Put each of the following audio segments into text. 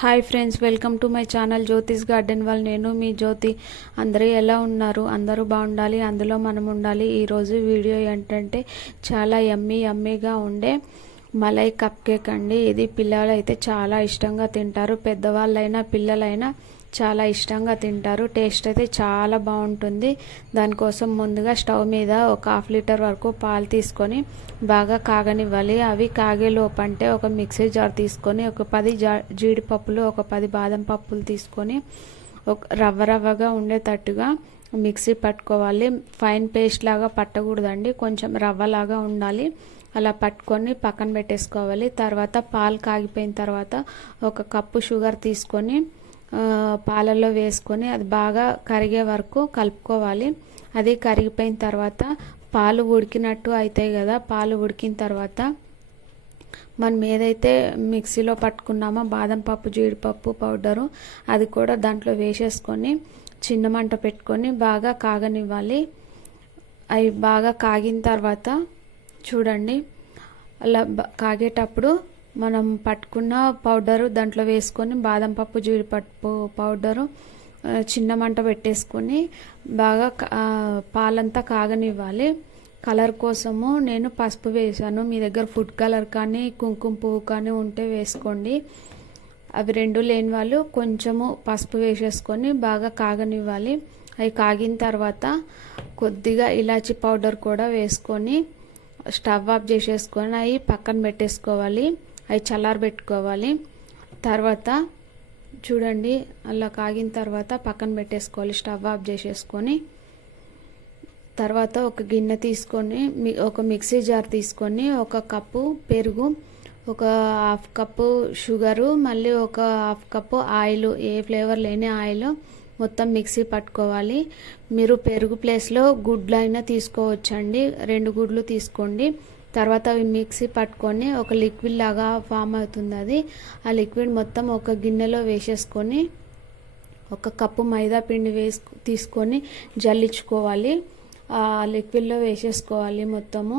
Hi friends welcome to my channel Jyothish garden వాళ్ళు నేను మీ జ్యోతి. అందరూ ఎలా ఉన్నారు? అందరూ బాగుండాలి. అందులో మనం ఉండాలి. ఈరోజు వీడియో ఏంటంటే చాలా యమ్మీ యమ్మీగా ఉండే మలై కప్ కేక్ అండి. ఇది పిల్లలు అయితే చాలా ఇష్టంగా తింటారు. పెద్దవాళ్ళైనా పిల్లలైనా చాలా ఇష్టంగా తింటారు. టేస్ట్ అయితే చాలా బాగుంటుంది. దానికోసం ముందుగా స్టవ్ మీద ఒక హాఫ్ లీటర్ వరకు పాలు తీసుకొని బాగా కాగనివ్వాలి. అవి కాగే లోపంటే ఒక మిక్సీ జార్ తీసుకొని ఒక పది జా జీడిపప్పులు ఒక పది బాదం పప్పులు తీసుకొని ఒక రవ్వ రవ్వగా ఉండేటట్టుగా మిక్సీ పట్టుకోవాలి. ఫైన్ పేస్ట్ లాగా పట్టకూడదండి. కొంచెం రవ్వలాగా ఉండాలి. అలా పట్టుకొని పక్కన పెట్టేసుకోవాలి. తర్వాత పాలు కాగిపోయిన తర్వాత ఒక కప్పు షుగర్ తీసుకొని పాలల్లో వేసుకొని అది బాగా కరిగే వరకు కలుపుకోవాలి. అది కరిగిపోయిన తర్వాత పాలు ఉడికినట్టు అవుతాయి కదా పాలు ఉడికిన తర్వాత మనం ఏదైతే మిక్సీలో పట్టుకున్నామో బాదం పప్పు జీడిపప్పు పౌడరు అది కూడా దాంట్లో వేసేసుకొని చిన్న మంట పెట్టుకొని బాగా కాగనివ్వాలి. అవి బాగా కాగిన తర్వాత చూడండి అలా కాగేటప్పుడు మనం పట్టుకున్న పౌడరు దాంట్లో వేసుకొని బాదం పప్పు జీడిపప్పు పౌడరు చిన్న మంట పెట్టేసుకొని బాగా పాలంతా కాగనివ్వాలి. కలర్ కోసము నేను పసుపు వేసాను మీ దగ్గర ఫుడ్ కలర్ కానీ కుంకుమ పువ్వు కానీ ఉంటే వేసుకోండి. అవి రెండు లేని వాళ్ళు కొంచెము పసుపు వేసేసుకొని బాగా కాగనివ్వాలి. అవి కాగిన తర్వాత కొద్దిగా ఇలాచి పౌడర్ కూడా వేసుకొని స్టవ్ ఆఫ్ చేసేసుకొని అవి పక్కన పెట్టేసుకోవాలి. అవి చల్లారబెట్టుకోవాలి తర్వాత చూడండి అలా కాగిన తర్వాత పక్కన పెట్టేసుకోవాలి స్టవ్ ఆఫ్ చేసేసుకొని. తర్వాత ఒక గిన్నె తీసుకొని ఒక మిక్సీ జార్ తీసుకొని ఒక కప్పు పెరుగు ఒక హాఫ్ కప్పు షుగరు మళ్ళీ ఒక హాఫ్ కప్పు ఆయిల్ ఏ ఫ్లేవర్ లేని ఆయిల్ మొత్తం మిక్సీ పట్టుకోవాలి. మీరు పెరుగు ప్లేస్లో గుడ్లు అయినా తీసుకోవచ్చండి. రెండు గుడ్లు తీసుకోండి. తర్వాత అవి మిక్సీ పట్టుకొని ఒక లిక్విడ్ లాగా ఫామ్ అవుతుంది అది. ఆ లిక్విడ్ మొత్తం ఒక గిన్నెలో వేసేసుకొని ఒక కప్పు మైదా పిండి వేసు తీసుకొని జల్లించుకోవాలి. ఆ లిక్విడ్లో వేసేసుకోవాలి మొత్తము.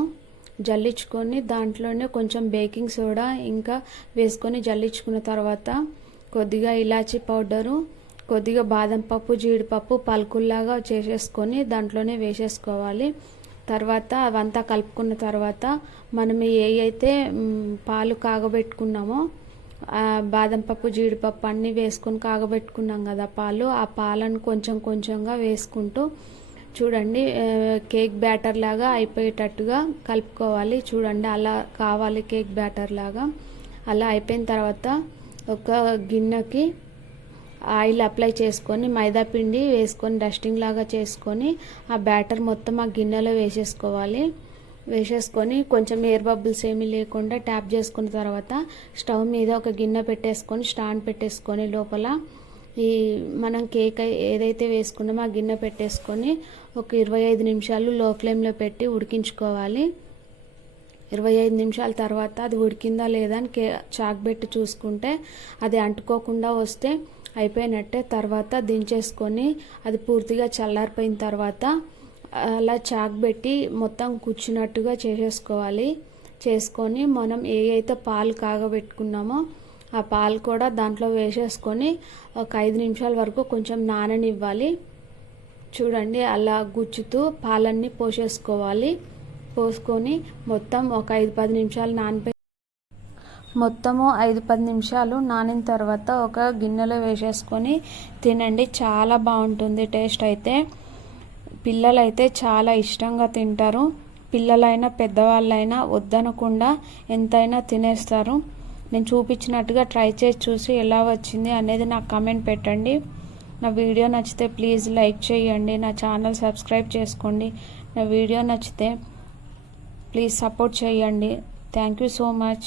జల్లించుకొని దాంట్లోనే కొంచెం బేకింగ్ సోడా ఇంకా వేసుకొని జల్లించుకున్న తర్వాత కొద్దిగా ఇలాచీ పౌడరు కొద్దిగా బాదం పప్పు జీడిపప్పు పలుకుల్లాగా చేసేసుకొని దాంట్లోనే వేసేసుకోవాలి. తర్వాత అవంతా కలుపుకున్న తర్వాత మనం ఏ అయితే పాలు కాగబెట్టుకున్నామో బాదం పప్పు జీడిపప్పు అన్నీ వేసుకొని కాగబెట్టుకున్నాం కదా పాలు ఆ పాలను కొంచెం కొంచెంగా వేసుకుంటూ చూడండి కేక్ బ్యాటర్ లాగా అయిపోయేటట్టుగా కలుపుకోవాలి. చూడండి అలా కావాలి కేక్ బ్యాటర్ లాగా. అలా అయిపోయిన తర్వాత ఒక గిన్నెకి ఆయిల్ అప్లై చేసుకొని మైదా పిండి వేసుకొని డస్టింగ్ లాగా చేసుకొని ఆ బ్యాటర్ మొత్తం ఆ గిన్నెలో వేసేసుకోవాలి. వేసేసుకొని కొంచెం ఎయిర్ బబుల్స్ ఏమీ లేకుండా ట్యాప్ చేసుకున్న తర్వాత స్టవ్ మీద ఒక గిన్నె పెట్టేసుకొని స్టాండ్ పెట్టేసుకొని లోపల ఈ మనం కేక్ ఏదైతే వేసుకున్నామో ఆ గిన్నె పెట్టేసుకొని ఒక ఇరవై ఐదు నిమిషాలు లో ఫ్లేమ్లో పెట్టి ఉడికించుకోవాలి. ఇరవై ఐదు నిమిషాల తర్వాత అది ఉడికిందా లేదా అని కే చాక్ పెట్టి చూసుకుంటే అది అంటుకోకుండా వస్తే అయిపోయినట్టే. తర్వాత దించేసుకొని అది పూర్తిగా చల్లారిపోయిన తర్వాత అలా చాక్ పెట్టి మొత్తం కూర్చున్నట్టుగా చేసేసుకోవాలి. చేసుకొని మనం ఏ అయితే పాలు కాగబెట్టుకున్నామో ఆ పాలు కూడా దాంట్లో వేసేసుకొని ఒక ఐదు నిమిషాల వరకు కొంచెం నాననివ్వాలి. చూడండి అలా గుచ్చుతూ పాలన్నీ పోసేసుకోవాలి. పోసుకొని మొత్తం ఒక ఐదు పది నిమిషాలు నానిపోయి మొత్తము ఐదు పది నిమిషాలు నానిన తర్వాత ఒక గిన్నెలో వేసేసుకొని తినండి. చాలా బాగుంటుంది టేస్ట్ అయితే. పిల్లలైతే చాలా ఇష్టంగా తింటారు. పిల్లలైనా పెద్దవాళ్ళైనా వద్దనకుండా ఎంతైనా తినేస్తారు. నేను చూపించినట్టుగా ట్రై చేసి చూసి ఎలా వచ్చింది అనేది నాకు కమెంట్ పెట్టండి. నా వీడియో నచ్చితే ప్లీజ్ లైక్ చేయండి. నా ఛానల్ సబ్స్క్రైబ్ చేసుకోండి. నా వీడియో నచ్చితే ప్లీజ్ సపోర్ట్ చేయండి. Thank you so much.